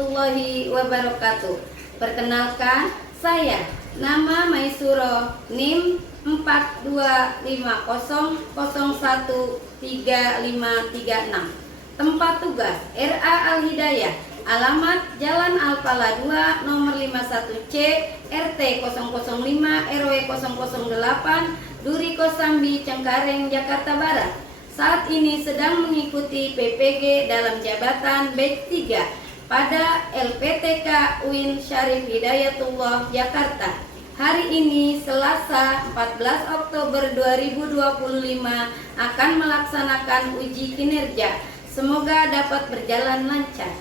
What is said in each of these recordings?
warahmatullahi wabarakatuh. Perkenalkan, saya nama Maisuro, NIM 4250013536. Tempat tugas RA Al-Hidayah, alamat Jalan Alpala 2 nomor 51C RT 005 RW 008 Duri Kosambi, Cengkareng, Jakarta Barat. Saat ini sedang mengikuti PPG dalam jabatan batch 3 pada LPTK UIN Syarif Hidayatullah Jakarta. Hari ini Selasa 14 Oktober 2025 akan melaksanakan uji kinerja. Semoga dapat berjalan lancar.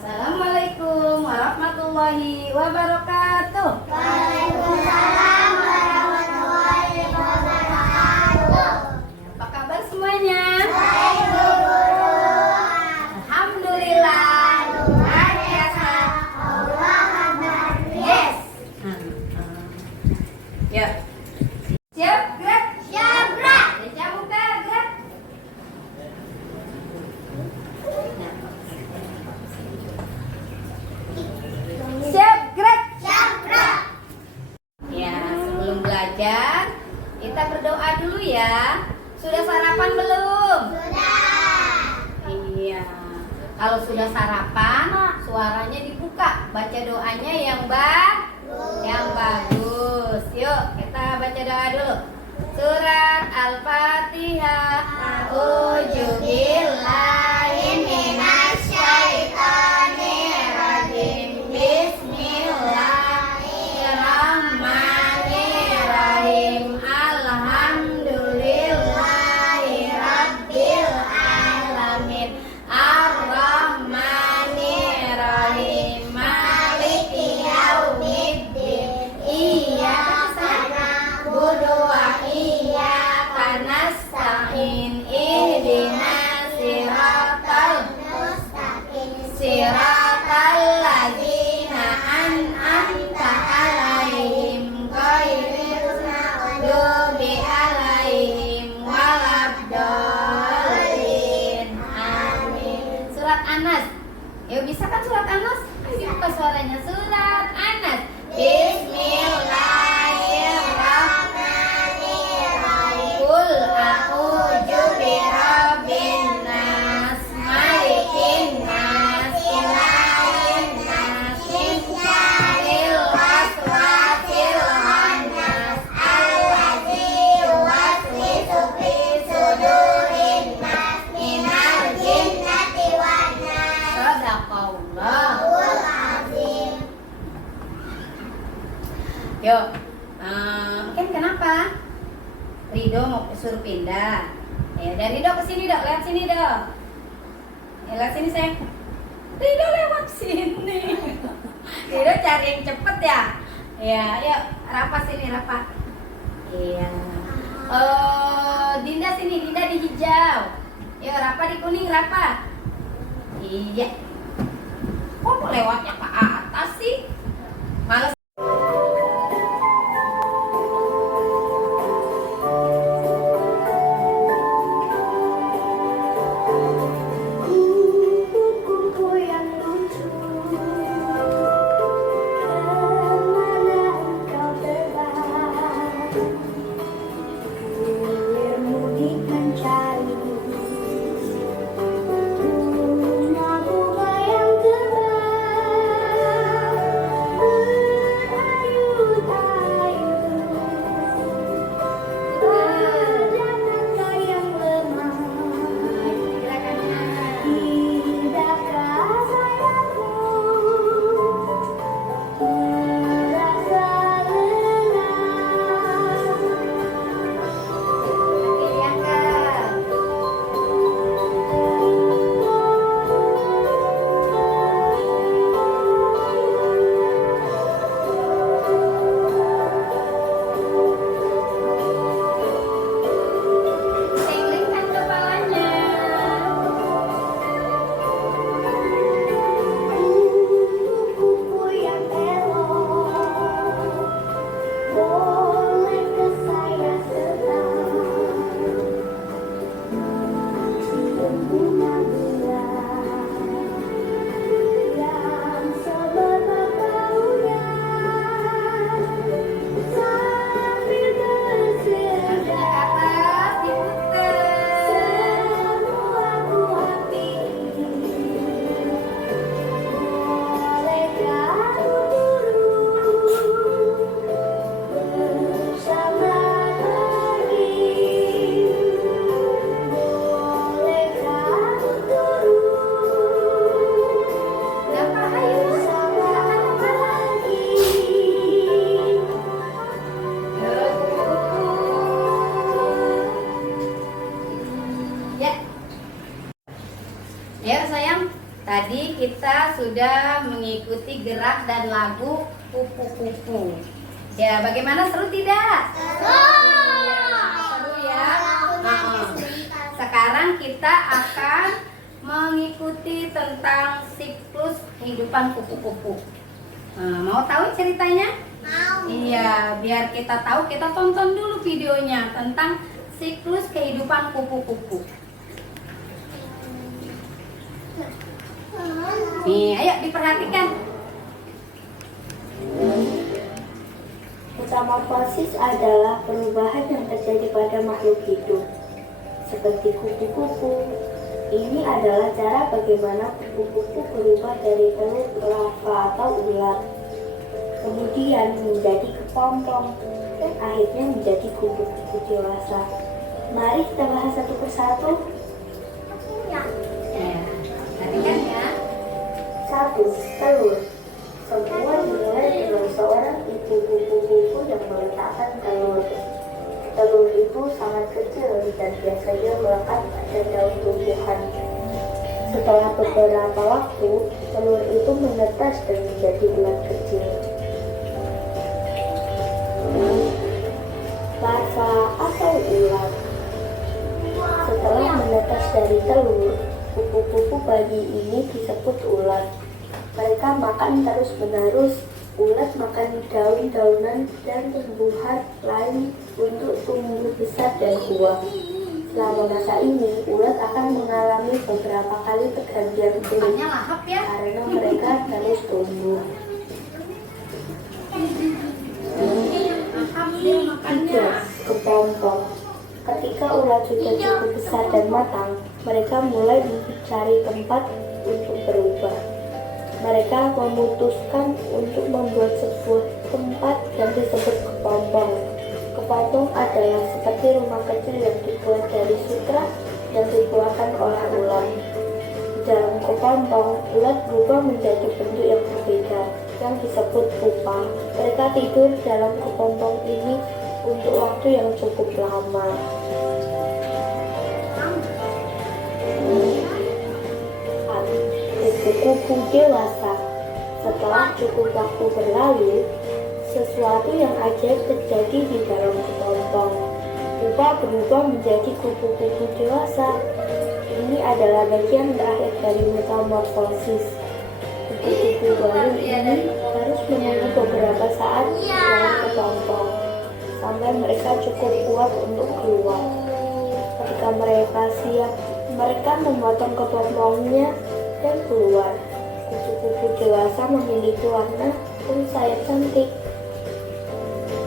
Assalamualaikum warahmatullahi wabarakatuh. Waalaikumsalam warahmatullahi wabarakatuh. Apa kabar semuanya? Baik, Bu Guru. Alhamdulillah, luar biasa. Allah Akbar. Yes. Ya. Siap, gerak. Siap, gerak. Baca muka, gerak. Siap, gerak. Siap, gerak. Ya, sebelum belajar, kita berdoa dulu ya. Sudah sarapan belum? Sudah. Iya. Kalau sudah sarapan, suaranya dibuka. Baca doanya yang bagus. Yuk, kita baca doa dulu. Surat Al-Fatihah. A'udzubillahi minasyaitonirrajim. Bismillahirrahmanirrahim. Alhamdulillahirabbil alamin. Ar-Rahmanirrahim. Maliki yaumiddin. Iyyaka na'budu wa iyyaka nasta'in. Ihdinas siratal Yuk. Ken kenapa? Rido mau suruh pindah. Ya, dari Rido ke sini, Dok. Lihat sini, Dok. Ya, lihat sini, sayang. Rido lewat sini. Rido cari yang cepet ya. Ya, yuk. Rafa sini, Rafa. Iya. Dinda sini, Dinda di hijau. Yuk, Rafa di kuning, Rafa. Iya. Kok lewatnya ke atas sih? Males. Kupu-kupu yang lucu, kemana engkau terbang? Hilir mudik mencari bunga-bunga yang terbang, berayun-ayun, perjalanan yang lemah. Tidakkah sayangku merasa lelah? Iya kan? Tenglingkan kepalanya. Kupu-kupu yang elok, bolehkah saya senang mencium bunga-bunga yang semerbak baunya sambil Ke bersedar atas, diputer. semua buah pipih. Bolehkah aku turun bersama pergi? Bolehkah aku turun Dapat, ayo. bersama pergi? Ya. Ya sayang, tadi kita sudah mengikuti gerak dan lagu kupu-kupu. Ya, bagaimana, seru tidak? Seru ya. Sekarang kita akan mengikuti tentang siklus kehidupan kupu-kupu. Mau tahu ceritanya? Iya, biar kita tahu, kita tonton dulu videonya tentang siklus kehidupan kupu-kupu. Nih, ayo diperhatikan. Metamorfosis adalah perubahan yang terjadi pada makhluk hidup, seperti kupu-kupu. Ini adalah cara bagaimana kupu-kupu berubah dari telur ke larva atau ular, kemudian menjadi kepompong, dan akhirnya menjadi kupu-kupu dewasa. Mari kita bahas satu persatu. Ya, perhatikan ya. 1. Telur. Semua dimulai dengan seorang ibu kupu-kupu yang meletakkan telur. Telur itu sangat kecil dan biasanya melekat pada daun tumbuhan. Setelah beberapa waktu, telur itu menetas dan menjadi ulat kecil. Larva atau ulat. Setelah menetas dari telur, kupu-kupu bayi ini disebut ulat. Mereka makan terus-menerus. Ulat makan daun-daunan dan tumbuhan lain untuk tumbuh besar dan kuat. Selama masa ini, ulat akan mengalami beberapa kali pergantian kulit Makannya lahap ya. karena mereka terus tumbuh. Lahap dia makannya. 3. Kepompong. Ketika ulat sudah cukup besar dan matang, mereka mulai mencari tempat untuk berubah. Mereka memutuskan untuk membuat sebuah tempat yang disebut kepompong. Kepompong adalah seperti rumah kecil yang dibuat dari sutra yang dikeluarkan oleh ulat. Di dalam kepompong, ulat berubah menjadi bentuk yang berbeda. yang disebut pupa. Mereka tidur dalam kepompong ini untuk waktu yang cukup lama. Kupu-kupu dewasa. Setelah cukup waktu berlalu, sesuatu yang ajaib terjadi di dalam kepompong. Pupa berubah menjadi kupu-kupu dewasa. Ini adalah bagian terakhir dari metamorfosis. Kupu-kupu baru ini harus menunggu beberapa saat di dalam kepompong sampai mereka cukup kuat untuk keluar. Ketika mereka siap, mereka memotong kepompongnya dan keluar. Kupu-kupu dewasa memiliki warna dan sayap cantik.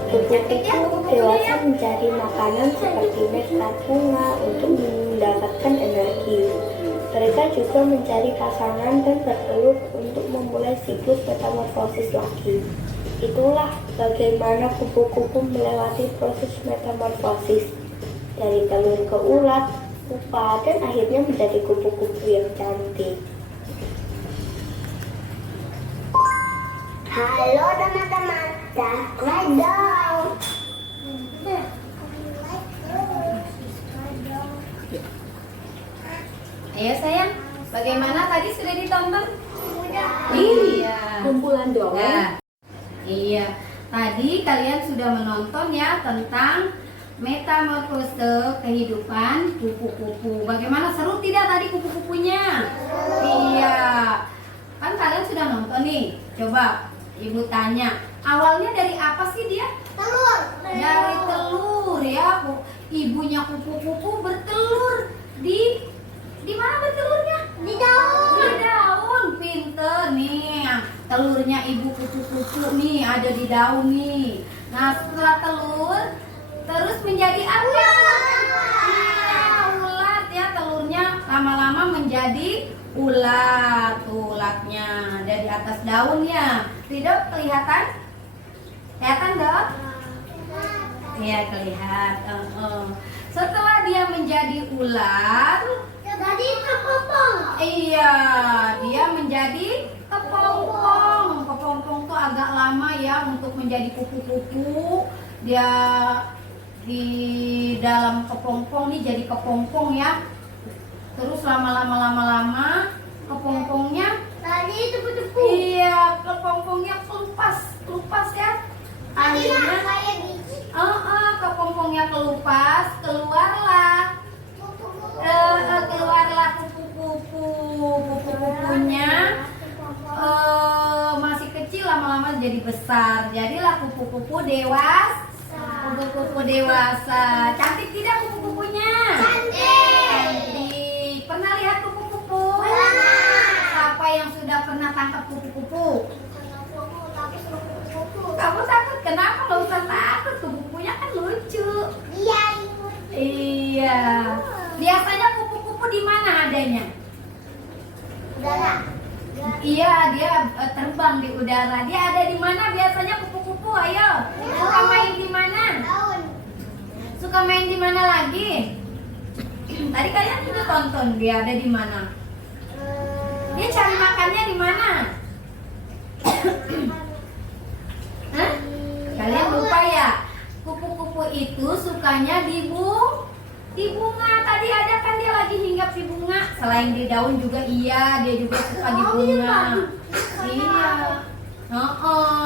Kupu-kupu dewasa mencari makanan seperti nektar bunga untuk mendapatkan energi. Mereka juga mencari pasangan dan bertelur untuk memulai siklus metamorfosis lagi. Itulah bagaimana kupu-kupu melewati proses metamorfosis dari telur ke ulat, pupa, dan akhirnya menjadi kupu-kupu yang cantik. Halo teman-teman, subscribe dong. Ayo sayang, bagaimana tadi sudah ditonton? Iya. Kumpulan dong. Nah, iya. Tadi kalian sudah menonton ya tentang metamorfose kehidupan kupu-kupu. Bagaimana, seru tidak tadi kupu-kupunya? Iya. Kan kalian sudah nonton nih. Coba Ibu tanya, awalnya dari apa sih dia? Telur. Dari telur ya. Ibunya kupu-kupu bertelur di mana bertelurnya? Di daun. Di daun. Pinter nih. Telurnya ibu kupu-kupu nih ada di daun nih. Nah, setelah telur terus menjadi apa? Iya, ulat ya. Telurnya lama-lama menjadi ulat. Ulatnya dari atas daun ya. Tidak kelihatan? Kelihatan dong? Iya, kelihatan. Setelah dia menjadi ulat, Jadi kepompong. iya, dia menjadi kepompong. Kepompong tuh agak lama ya untuk menjadi kupu-kupu. Dia di dalam kepompong nih jadi kepompong ya. Terus lama-lama kepompongnya Tadi tepu-tepu. iya, kepompongnya kelupas ya. Akhirnya kayak biji. kepompongnya kelupas, keluarlah kupu-kupunya masih kecil, lama-lama jadi besar. Jadilah kupu-kupu dewasa. Cantik tidak kupu-kupunya? Cantik. Pernah lihat kupu-kupu? Siapa yang sudah pernah tangkap kupu-kupu? Kamu takut? Kenapa? Nggak usah takut, kupu-kupunya kan lucu. Iya. Biasanya kupu-kupu di mana adanya? Iya, dia terbang di udara. Dia ada di mana biasanya kupu-kupu? Ayo. Suka main di mana? Suka main di mana lagi? Tadi kalian sudah tonton dia ada di mana? Dia cari makannya di mana? Hah? Kalian lupa ya? Kupu-kupu itu sukanya di bunga. Tadi ada kan dia lagi hinggap di bunga. Selain di daun juga iya, dia juga suka di bunga. Iya.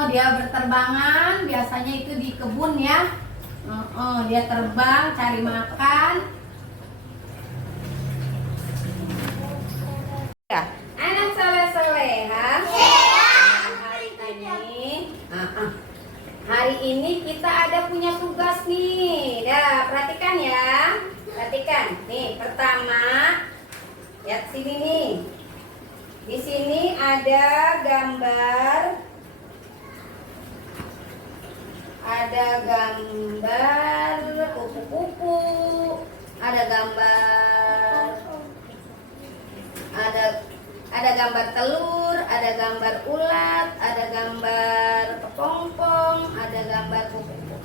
Dia berterbangan, biasanya itu di kebun ya. Dia terbang cari makan. Ya, anak soleh-soleha. Hari ini kita ada punya tugas nih. Dah, perhatikan ya. Perhatikan. Nih, pertama, lihat sini nih. Di sini ada gambar. Ada gambar kupu-kupu. Ada gambar telur, ada gambar ulat, ada gambar kepompong, ada gambar kupu-kupu.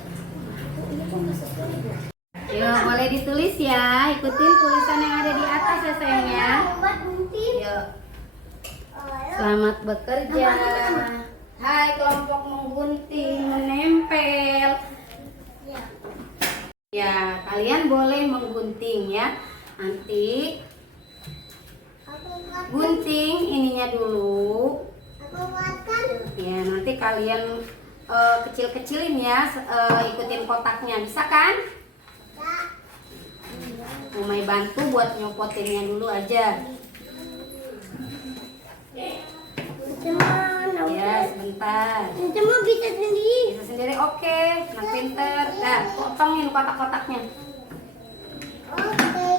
Yuk, boleh ditulis ya. Ikutin tulisan yang ada di atas ya sayang ya. Yuk. Selamat bekerja. Hai kelompok menggunting, menempel. Ya, kalian boleh menggunting ya. Nanti gunting ininya dulu. Ya, nanti kalian kecil-kecilin ya, ikutin kotaknya, bisa kan? Umay bantu buat nyopotinnya dulu aja. Ya, sebentar. Cuma bisa sendiri. Bisa sendiri, oke. Nah, pinter. Nah, potongin kotak-kotaknya. Oke,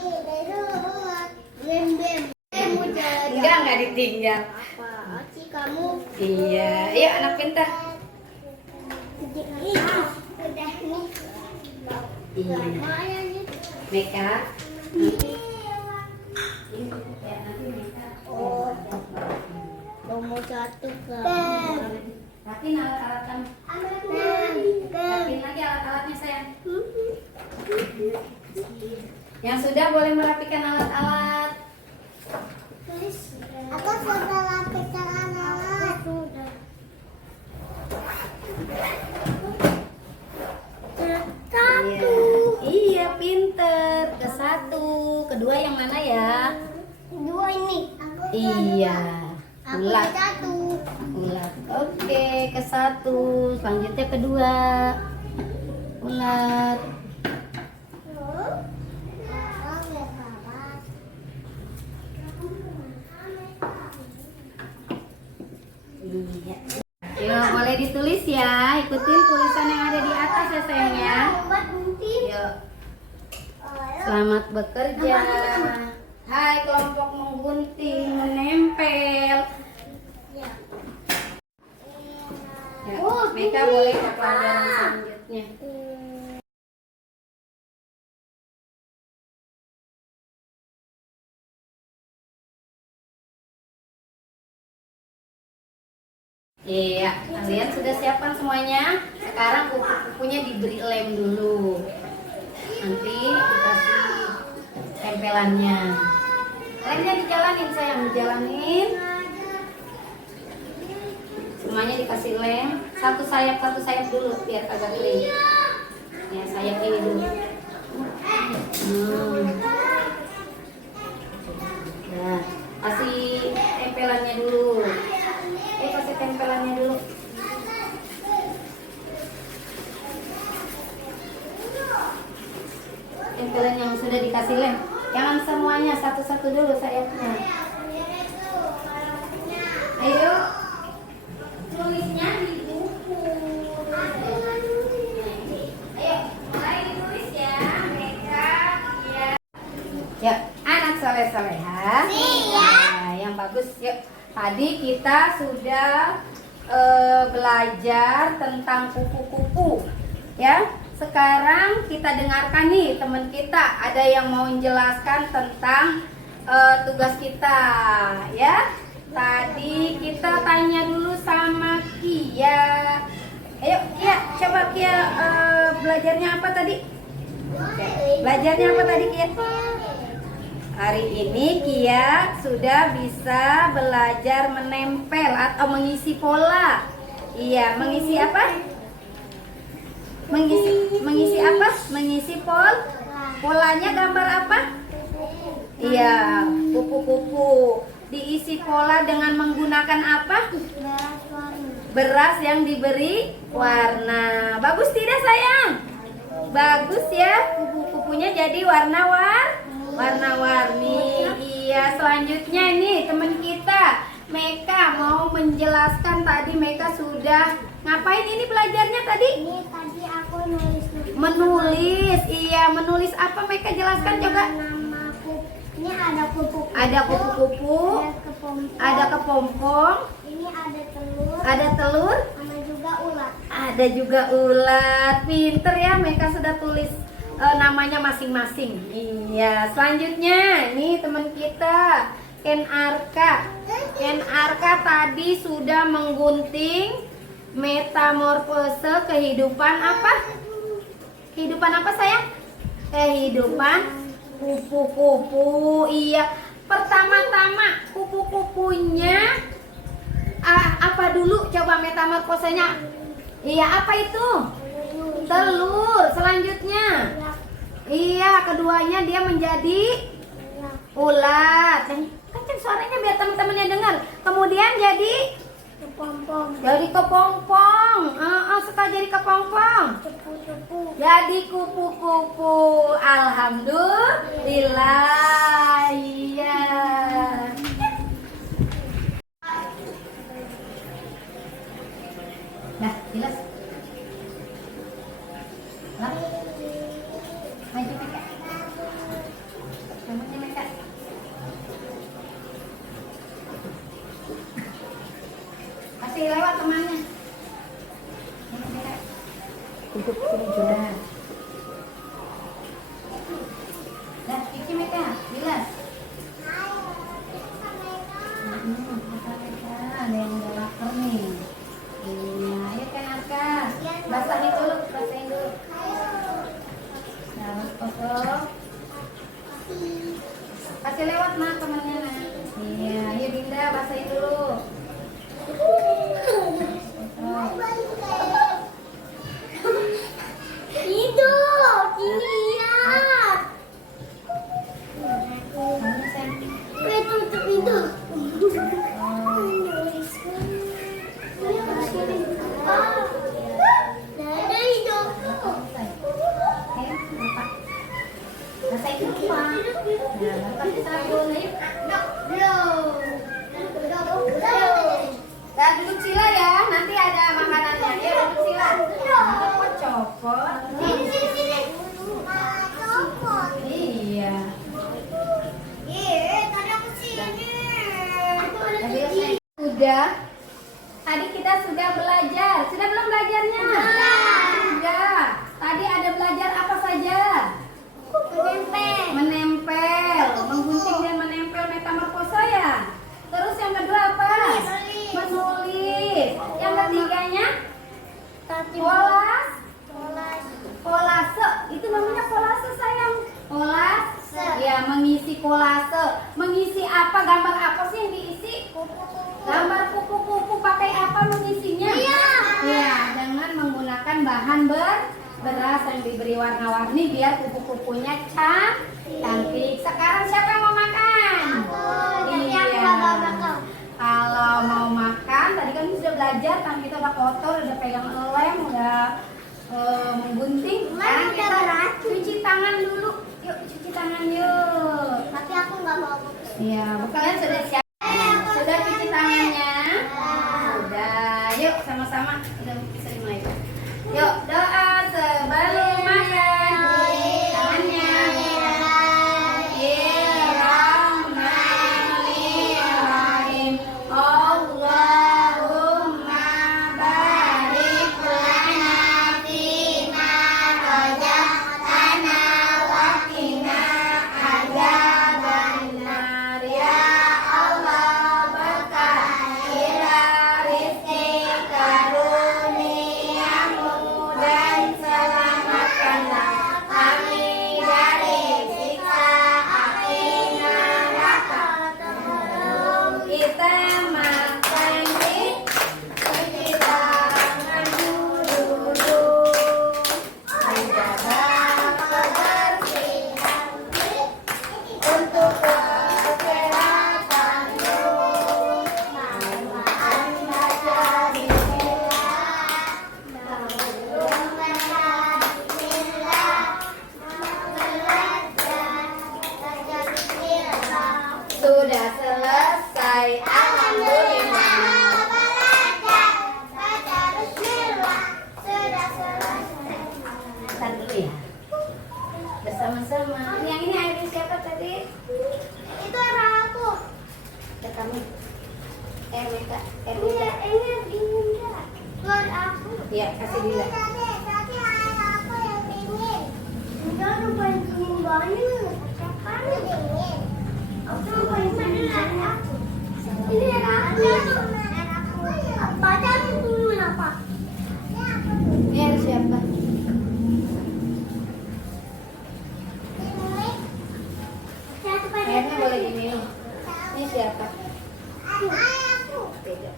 bem. Enggak ditinggal. Apa sih kamu? Iya, iya anak pintar. Udah nih. Iya. Mana nih? Meka. Oh, nomor 1 kan. Rapin alat-alatan. Rapin lagi alat-alatnya sayang. Yang sudah boleh merapikan alat-alat. Aku sudah lapisan alat. Iya, iya pinter. Ke satu, kedua yang mana ya? Dua ini. Iya. Aku Ulat. satu. Ulat. Oke, ke satu. Selanjutnya kedua. Ulat. Iya. Ya, boleh ditulis ya. Ikutin tulisan yang ada di atas ya sayang ya. Yuk. Selamat bekerja. Hai kelompok menggunting, menempel. Ya, Meka boleh ke pelajaran selanjutnya. Iya, kalian sudah siapkan semuanya. Sekarang kupu-kupunya diberi lem dulu. Nanti dikasih tempelannya. Lemnya dijalanin sayang, dijalanin. Semuanya dikasih lem. Satu sayap dulu biar agak clean. Ya, sayap ini dulu. Nah, kasih tempelannya dulu. Kasih tempelannya dulu. Tempelan yang sudah dikasih lem. Jangan semuanya, satu-satu dulu sayapnya. Ayo, tulisnya di buku. Ayo, mulai ditulis ya, mereka. Ya. Yuk, anak soleh-soleha. Nah, yang bagus, yuk. Tadi kita sudah belajar tentang kupu-kupu, ya. Sekarang kita dengarkan nih teman kita ada yang mau menjelaskan tentang tugas kita, ya. Tadi kita tanya dulu sama Kia. Ayo Kia, coba Kia belajarnya apa tadi? Belajarnya apa tadi Kia? Hari ini Kia sudah bisa belajar menempel atau mengisi pola. Iya, mengisi apa? Mengisi apa? Mengisi polanya gambar apa? Iya, kupu-kupu. Diisi pola dengan menggunakan apa? Beras yang diberi warna. Bagus tidak sayang? Bagus ya, kupu-kupunya jadi warna-warni. Iya, selanjutnya ini teman kita Meka mau menjelaskan. Tadi Meka sudah ngapain ini belajarnya tadi? Ini tadi aku nulis. Menulis. Iya, menulis apa Meka jelaskan coba? Nama ini ada kupu-kupu. Ada kupu-kupu, ada kepompong, Ini ada telur. ada telur, Ada juga ulat. ada juga ulat. Pinter ya, Meka sudah tulis namanya masing-masing. Iya, selanjutnya ini teman kita Ken Arka. Ken Arka tadi sudah menggunting metamorfose kehidupan apa? Kehidupan apa sayang? Kehidupan kupu-kupu. Iya, pertama-tama kupu-kupunya apa dulu coba metamorfosenya? Iya, apa itu? Telur. Selanjutnya, iya, keduanya dia menjadi ulat. Kenceng suaranya biar teman-temannya dengar. Kemudian jadi kepompong. Suka jadi kepompong. Jadi kupu-kupu. Alhamdulillah. Iya. Nah, jelas. Lah. Maju Meka. Namanya Meka. Kasih lewat temannya. Ini Meka. Duduk sini juga. Dah, Kiki Meka, jelas. Ada yang udah lapar nih. Iya, ayo kan Arka. Basahin dulu. Nah, kosong. Kasih lewat nah temannya nah. Iya, ayo Dinda basahin dulu. Itu, lihat. Mana sayang? Itu. Ada itu. Rasa itu apa? Nah, kasih sabun ayo. Nah, duduk sila ya, nanti ada makanannya. Ya, duduk sila. Kok copot? Iya. Sudah. Tadi kita sudah belajar. Sudah belum belajarnya? Sudah. Tadi ada belajar apa saja? Menempel, menggunting dan menempel metamorfosa ya. Terus yang kedua apa? Menulis. Yang ketiganya? Kolase. Itu namanya kolase sayang. Kolase. Ya, mengisi kolase. Mengisi apa? Gambar apa sih yang diisi? Gambar kupu-kupu. Pakai apa mengisinya? Ya, dengan menggunakan bahan beras yang diberi warna-warni biar kupu-kupunya cantik. Sekarang siapa yang mau makan? Iya. Kalau mau makan, tadi kan sudah belajar, kan kita udah kotor, udah pegang lem, udah menggunting. Sekarang kita cuci tangan dulu. Yuk, cuci tangan yuk. Tapi aku nggak mau. Iya, kalian sudah siap? Sudah cuci tangannya? Sudah. Yuk, sama-sama. Udah bisa dimulai. Yuk, doa sebelum makan. Tangannya. Bismillahirrahmanirrahim. Allahumma barik lana fima razaqtana wa qina adzabannar ya Allah berkah rizki karuniamu dan selamatkanlah kami dari siksa api neraka. Kita makan cuci tangan dulu, menjaga kebersihan untuk kesehatan manfaat baca sudah selesai, alhamdulillah. Ntar dulu ya, bersama-sama. Yang ini airnya siapa tadi? Itu air aku. Ya kamu. Meka. Ini dingin. Buat aku. Iya, kasih dia. Tapi air aku yang dingin. Enggak, lupain dingin banget. Kapan dingin? Aku lupain dingin aku. Ini air aku. Baca dulu apa? Ini air siapa? Airnya boleh diminum. Ini siapa? Air aku. Beda.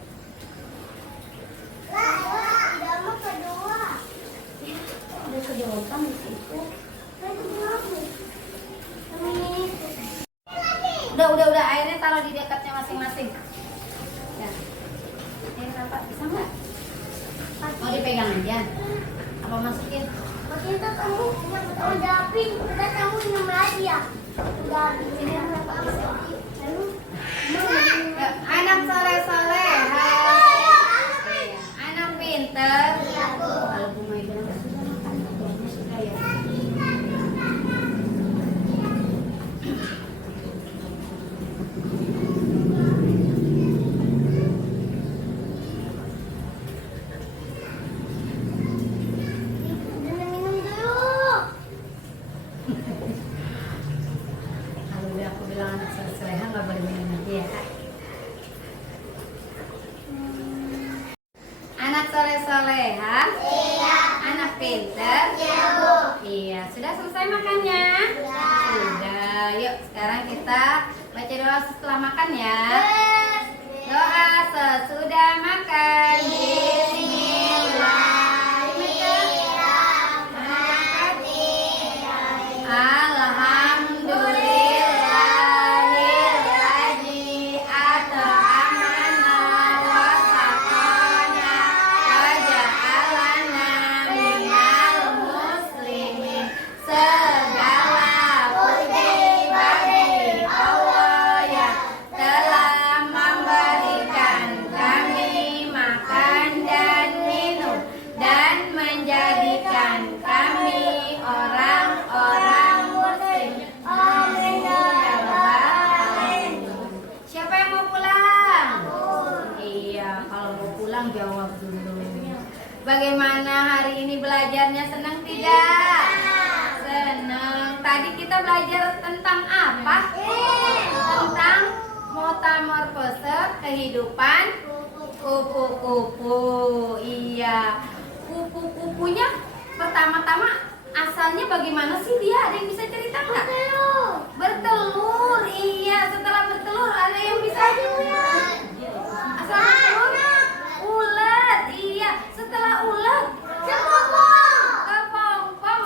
pegang aja. Apa masukin? Kita kamu jawabin, kita kamu minum lagi ya. Udah ini apa lalu Ya, anak soleh-soleh. Anak pinter. Kalau Bu Mai bilang sudah makan, sudah ya. minum dulu. Kalau udah aku bilang anak soleh-soleh nggak boleh minum lagi ya. Anak soleh-soleha? Iya. Anak pinter? Iya, Bu. Iya, sudah selesai makannya? Sudah. Yuk, sekarang kita baca doa setelah makan ya. Doa sesudah makan. Alhamdulillahilladzi at'amana wa saqana wa ja'alana minal muslimin. Segala puji bagi Allah yang telah memberikan kami makan dan minum dan menjadikan kami orang-orang muslim. Amin ya rabbal alamin. Siapa yang mau pulang? Iya, kalau mau pulang jawab dulu. Bagaimana hari ini belajarnya, senang tidak? Senang. Tadi kita belajar tentang apa? Tentang metamorfose kehidupan kupu-kupu. Iya. Kupu-kupunya pertama-tama asalnya bagaimana sih dia? Ada yang bisa cerita nggak? Bertelur. Iya, setelah bertelur ada yang bisa? Asal bertelur? Ulet. Iya, setelah ulet kepompong.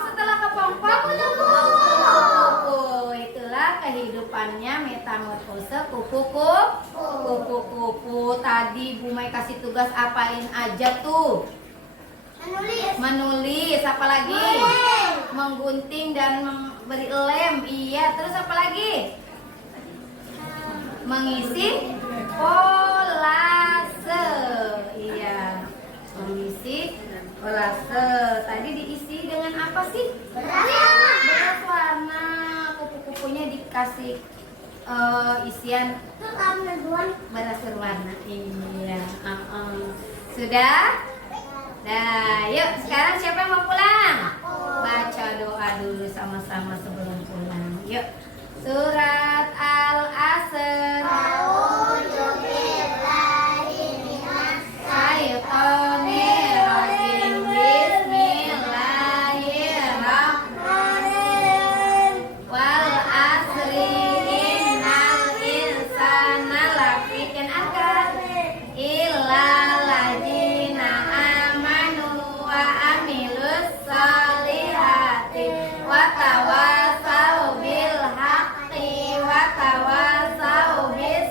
Setelah kepompong kupu-kupu. Itulah kehidupannya metamorfose kupu-kupu. Tadi Bu Mai kasih tugas apain aja tuh? Menulis, apa lagi? Menggunting dan memberi lem. Iya, terus apa lagi? Mengisi kolase. Iya, mengisi kolase. Tadi diisi dengan apa sih? Beras warna. Kupu-kupunya dikasih isian beras berwarna. Iya. Sudah? Nah, yuk sekarang siapa yang mau pulang? Baca doa dulu sama-sama sebelum pulang. Yuk. Surat Al-Asr. Syaitonirrajim. Bismillahirrahmanirrahim. Wal asri innal insana lafi khusr illa ladzina wa amilus solihati wa tawasau bil haqqi wa tawasau bis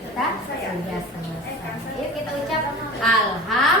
Kita sudah selesai. Yuk kita ucap Alhamdulillah.